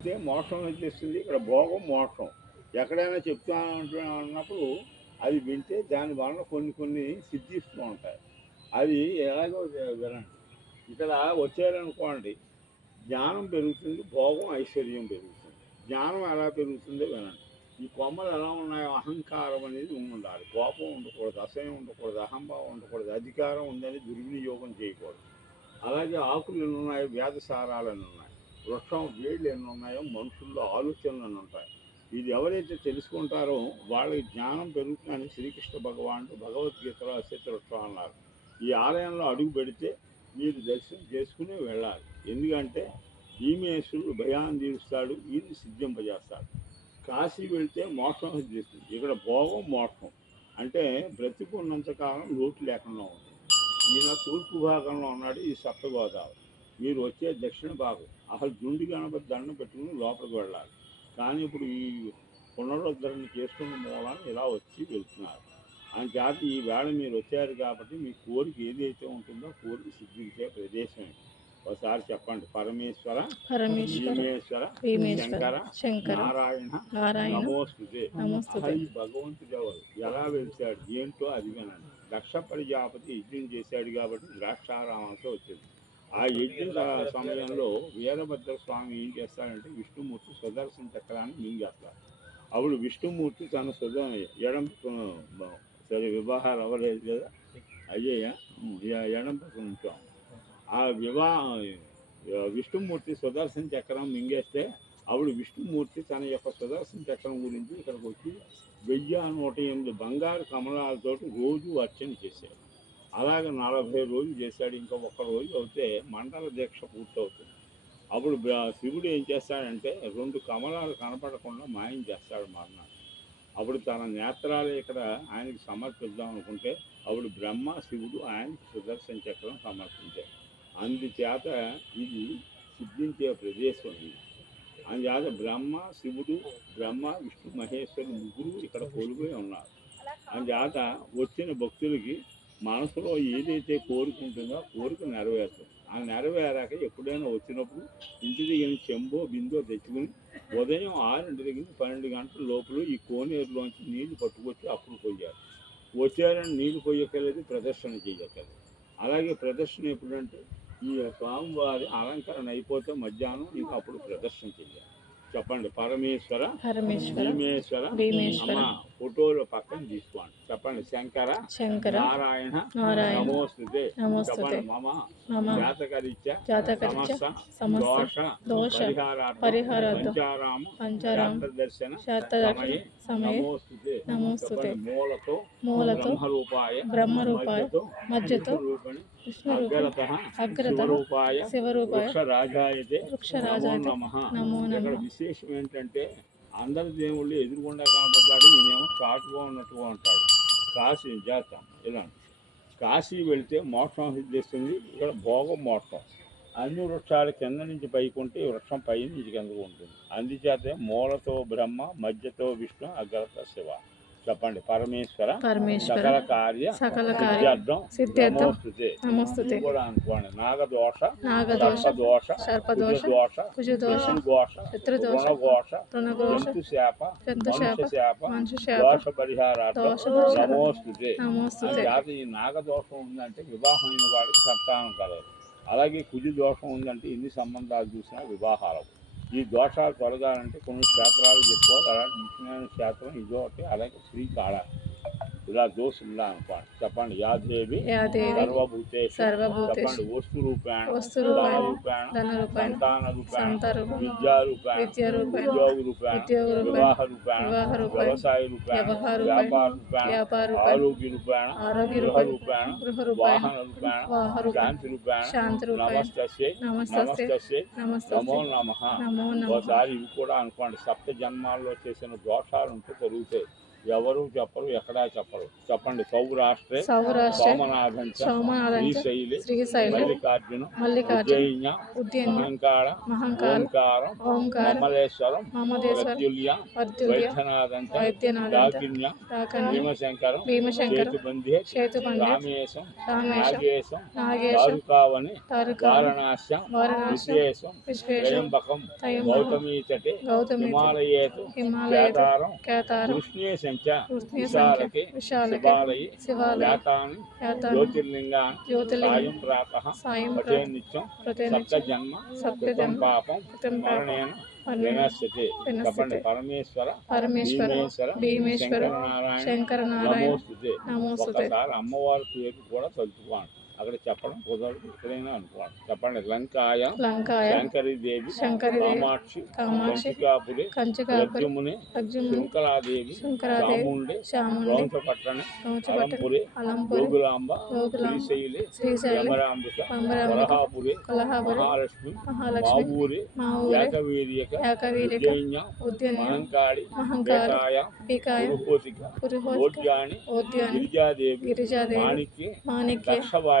అయితే మోక్షం వచ్చేస్తుంది ఇక్కడ భోగం మోక్షం. ఎక్కడైనా చెప్తా ఉంటున్నా అన్నప్పుడు అది వింటే దాని వలన కొన్ని కొన్ని సిద్ధిస్తూ ఉంటాయి. అది ఎలాగో వినండి. ఇక్కడ వచ్చారనుకోండి జ్ఞానం పెరుగుతుంది భోగం ఐశ్వర్యం పెరుగుతుంది. జ్ఞానం ఎలా పెరుగుతుందో వినండి. ఈ కొమ్మలు ఎలా ఉన్నాయో అహంకారం అనేది ఉండాలి. కోపం ఉండకూడదు అసహ్యం ఉండకూడదు అహంభావం ఉండకూడదు అధికారం ఉందని దుర్వినియోగం చేయకూడదు. అలాగే ఆకులు ఉన్నాయో వేదసారాలు ఉన్నాయి. వృక్షం వేళ్ళు ఎన్ని ఉన్నాయో మనుషుల్లో ఆలోచనలు ఉంటాయి. ఇది ఎవరైతే తెలుసుకుంటారో వాళ్ళకి జ్ఞానం పెరుగుతుందని శ్రీకృష్ణ భగవానుడు భగవద్గీతలో అసిత వృక్షం అన్నారు ఈ ఆలయంలో అడుగు పెడితే మీరు దర్శనం చేసుకుని వెళ్ళాలి. ఎందుకంటే భీమేశ్వరుడు భయాన్ని తీరుస్తాడు ఇది సిద్ధింపజేస్తాడు. కాశీ వెళ్తే మోక్షం సిద్ధిస్తుంది. ఇక్కడ భోగం మోక్షం. అంటే బ్రతికున్నంతకాలం లోటు లేకుండా ఉంటుంది. ఈయన తూర్పు భాగంలో ఉన్నాడు ఈ సప్తగోదావరి మీరు వచ్చే దక్షిణ భాగం అసలు జుండి గణపతి దండం పెట్టుకుని లోపలికి వెళ్ళాలి. కానీ ఇప్పుడు ఈ పునరుద్ధరణ చేసుకున్న మూలాన్ని ఇలా వచ్చి వెళ్తున్నారు. అని చేత ఈ వేళ మీరు వచ్చారు కాబట్టి మీ కోరిక ఏదైతే ఉంటుందో కోరిక సిద్ధించే ప్రదేశం ఒకసారి చెప్పండి పరమేశ్వర పరమేశ్వర శంకర నారాయణ నారాయణ నమోస్తుతే నమస్తుతే ఈ భగవంతుడు ఎవరు? ఎలా వెళ్తాడు ఏంటో అది వినండి దక్ష ప్రజాపతి యజ్ఞం చేశాడు కాబట్టి ద్రాక్షారామంతో వచ్చింది. ఆ యజ్ఞ సమయంలో వీరభద్ర స్వామి ఏం చేస్తాడంటే విష్ణుమూర్తి సుదర్శన చక్రాన్ని మింగేస్తాడు అప్పుడు విష్ణుమూర్తి తన సుద ఎడం సరే వివాహాలు అవ్వలేదు కదా. అయ్యయ్య ఎడం పక్కన ఉంచాం ఆ వివాహ విష్ణుమూర్తి సుదర్శన చక్రం మింగేస్తే అప్పుడు విష్ణుమూర్తి తన యొక్క సుదర్శన చక్రం గురించి ఇక్కడికి వచ్చి వెయ్యి నూట ఎనిమిది బంగారు కమలాలతోటి రోజు అర్చన చేశాడు. అలాగే నలభై రోజులు చేశాడు ఇంకా ఒక్క రోజు అవుతే మండల దీక్ష పూర్తవుతుంది. అప్పుడు శివుడు ఏం చేస్తాడంటే రెండు కమలాలు కనపడకుండా మాయం చేస్తాడు మర్నాడు. అప్పుడు తన నేత్రాలు ఇక్కడ ఆయనకి సమర్పిద్దాం అనుకుంటే అప్పుడు బ్రహ్మ శివుడు ఆయనకి సుదర్శన చక్రం సమర్పించారు. అందుచేత ఇది సిద్ధించే ప్రదేశం ఇది. అందుచేత బ్రహ్మ శివుడు బ్రహ్మ విష్ణు మహేశ్వరుడు ముగ్గురు ఇక్కడ కోల్పోయి ఉన్నారు. అందుచేత వచ్చిన భక్తులకి మనసులో ఏదైతే కోరుకుంటుందో కోరిక నెరవేరుతుంది. ఆ నెరవేరాక ఎప్పుడైనా వచ్చినప్పుడు ఇంటి దగ్గర చెంబో బిందో తెచ్చుకుని ఉదయం ఆరింటి దగ్గర పన్నెండు గంటల లోపల ఈ కోనేరులోంచి నీళ్ళు పట్టుకొచ్చి అప్పుడు పోయారు వచ్చారని నీళ్ళు పోయక్కర్లేదు ప్రదర్శన చేయక్కర్లేదు అలాగే ప్రదర్శన ఎప్పుడంటే ఈ స్వామివారి అలంకరణ అయిపోతే మధ్యాహ్నం ఇంకా అప్పుడు ప్రదర్శన చేయాలి చెప్పండి పరమేశ్వర భీమేశ్వర. అమ్మ ఫోటోలు పక్కన తీసుకోండి. చెప్పండి శంకర శంకర నారాయణ నారాయణ నమోస్తుతే నమోస్తుతే మమ మమ జాతకరీత్యా జాతకరీత్యా సమస్త దోష పరిహారార్థం పంచారామ పంచారామ శాస్త్రదర్శన శాస్త్రదర్శన సమయే నమోస్తుతే మూలతో మూలతో బ్రహ్మరూపాయ బ్రహ్మరూపాయ మధ్యతో అగ్రత అగ్రత శివరూపాయ వృక్షరాజాయతే వృక్షరాజాయ నమో నమః. విశేషం ఏంటంటే అందరి దేవుళ్ళు ఎదురుగుండా కనపడతాడు ఈయనేమో చాటుగా ఉన్నట్టుగా ఉంటాడు. కాశీ జాతం ఇలా కాశీ వెళితే మోక్షం సిద్ధిస్తుంది. ఇక్కడ భోగం మోక్షం. అన్ని వృక్షాల కింద నుంచి పైకి ఉంటే ఈ వృక్షం పై నుంచి కిందకు ఉంటుంది. అందుచేత మూలతో బ్రహ్మ మధ్యతో విష్ణు అగ్రత శివ. చెప్పండి పరమేశ్వర పరమేశ్వర సకల కార్య సకల కార్య సిద్ధ్యార్థం నమోస్తుతే. కూడా అనుకోండి. నాగదోష నాగదోష సర్పదోష సర్పదోష దోష కుజదోష దోష పితృదోష తృణఘోష జంతు శాప జంతుశాప శాప మనుషుశాప దోష పరిహారార్థం దోష. నమోస్తుతే. నమోస్తుతే ఈ నాగదోషం ఉందంటే వివాహమైన వాడికి సంతానం కలదు. అలాగే కుజు దోషం ఉందంటే ఎన్ని సంబంధాలు చూసినా వివాహాలు. ఈ దోషాలు తొలగాలంటే కొన్ని క్షేత్రాలు చెప్పుకోవాలి అలాంటి ముఖ్యమైన క్షేత్రం ఇదొకటి అలాగే శ్రీ కాళ ఇలా దోషుల్లా అనుకోండి చెప్పండి యాదేవి యాదేవి సర్వభూతేషు సర్వభూతేషు చెప్పండి వస్తు రూపాయణ వస్తు రూపాయణ రూపాయణ ధన రూపాయణ సంతాన రూపాయణ సంత రూపాయణ విద్యా రూపాయణ విద్యా రూపాయణ ఉద్యోగ రూపాయణ ఉద్యోగ రూపాయణ వివాహ రూపాయణ వివాహ రూపాయణ వ్యవసాయ రూపాయణ వ్యవహార రూపాయణ వ్యాపార రూపాయణ వ్యాపార రూపాయణ ఆరోగ్య రూపాయణ ఆరోగ్య గృహ రూపాయణ రూపాయణ గృహ రూపాయణ వాహన రూపాయణ వాహ రూపాయణ శాంతి రూపాయణ శాంతి రూపాయణ నమస్తస్యై నమస్తే నమస్తస్యై నమస్తే నమో నమ నమో నమ ఒకసారి ఇవి కూడా అనుకోండి సప్త జన్మాల్లో చేసిన దోషాలు ఉంటే కలుగుతాయి ఎవరు చెప్పరు ఎక్కడా చెప్పరు. చెప్పండి సౌరాష్ట్రే సౌరాష్ట్ర సోమనాథం శ్రీశైలి మల్లికార్జున ఉజ్జయిన్య ఓంకారం మమలేశ్వరం వైద్యనాథం దాకిన్య భీమశంకరం సేతుబంధే రామేశం నాగేశం వారణాస్యం విశ్వేశం త్రయంబకం హిమాలయేతు కేతారం కృష్ణేశంచ కృష్ణ విశాలకే విశాలకే శివాలయే శివాలయ యాతాని యాతాను జ్యోతిర్లింగాన్ని జ్యోతిర్లింగ సాయం ప్రాతః సాయం పఠే నిత్యం ప్రతినిత్యం సప్త జన్మ సప్త కృతం జన్మ పాపం కృతం పాపం మరణేన మరణేన వినశ్యతే వినశ్యతే. చెప్పండి పరమేశ్వర పరమేశ్వర భీమేశ్వర భీమేశ్వర శంకరనారాయణ శంకర నారాయణ నమోస్తుతే నమోస్తుతే ఒక్కసారి అమ్మవారి పేరు కూడా చదువుకోండి అక్కడ చెప్పడం కుదరదు ఎక్కడైనా అనుకోండి చెప్పండి లంకాయ లంకాయ శంకరీదేవి శంకరిదేవి కామాక్షి కామాక్షి కంచికాపురి కంచికాపురి ప్రద్యుముని అర్జునుడు శంకరాదేవి శంకరాదేవి చాముండి శాముండి వంశపట్టణ కౌచపట్ట అలంపురి అలంపురి గోగులాంబ గోకులాంబ శ్రీశైలి శ్రీశైలం యమరాంబిక పంబరాంబిక కొలహాపురి కొల్హాపురి మహాలక్ష్మి మహాలక్ష్మి మావూరి మా ఊరి ఏకవీర్యక ఏకవీరిక ఉజ్జయిన్య ఉద్యన్య మహంకాళి మహంకాళ ఏకాయ పీకాయ పురుహోతిక పురుహోత్క ఓడ్యాని ఓద్యాని గిరిజాదేవి గిరిజాదేవి మాణిక్య మాణిక్య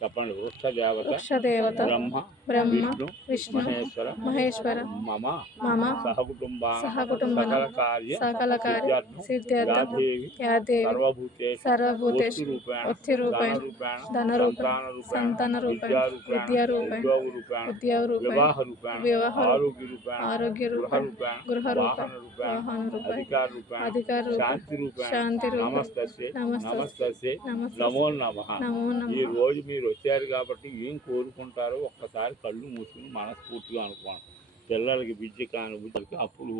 చెప్పండి వృక్ష దేవత వృక్షదేవత బ్రహ్మ బ్రహ్మ విష్ణు విష్ణు మహేశ్వర మహేశ్వర మమ మమ సహకుటుంబా సహకుటుంబన సకల కార్య సకల కార్య సిద్ధ్యార్థం సిద్ధ్యార్థం యాదేవి యాదేవి సర్వభూతేషు సర్వభూతేషు వస్తు రూపేణ వృత్తి రూపేణ రూపేణ ధన రూపేణ సంతాన రూపేణ సంతాన రూపేణ విద్యా రూపేణ విద్యా రూపేణ ఉద్యోగ రూపేణ ఉద్యోగ రూపేణ వివాహ రూపేణ వివాహ రూపేణ, ఆరోగ్య రూపేణ ఆరోగ్య గృహ రూపేణ రూపేణ గృహ రూపేణ వాహన రూపేణ వాహన రూపేణ అధికార రూపేణ అధికార రూపేణ శాంతి రూపేణ శాంతి రూపేణ నమస్తస్యే నమస్తస్యే నమస్తస్యే నమస్తే నమో నమ నమో ఈ నమ రోజు మీరు వచ్చారు కాబట్టి ఏం కోరుకుంటారో ఒక్కసారి కళ్ళు మూసుకుని మనస్ఫూర్తిగా అనుకోండి పిల్లలకి విద్య కాని అప్పులు అప్పుడు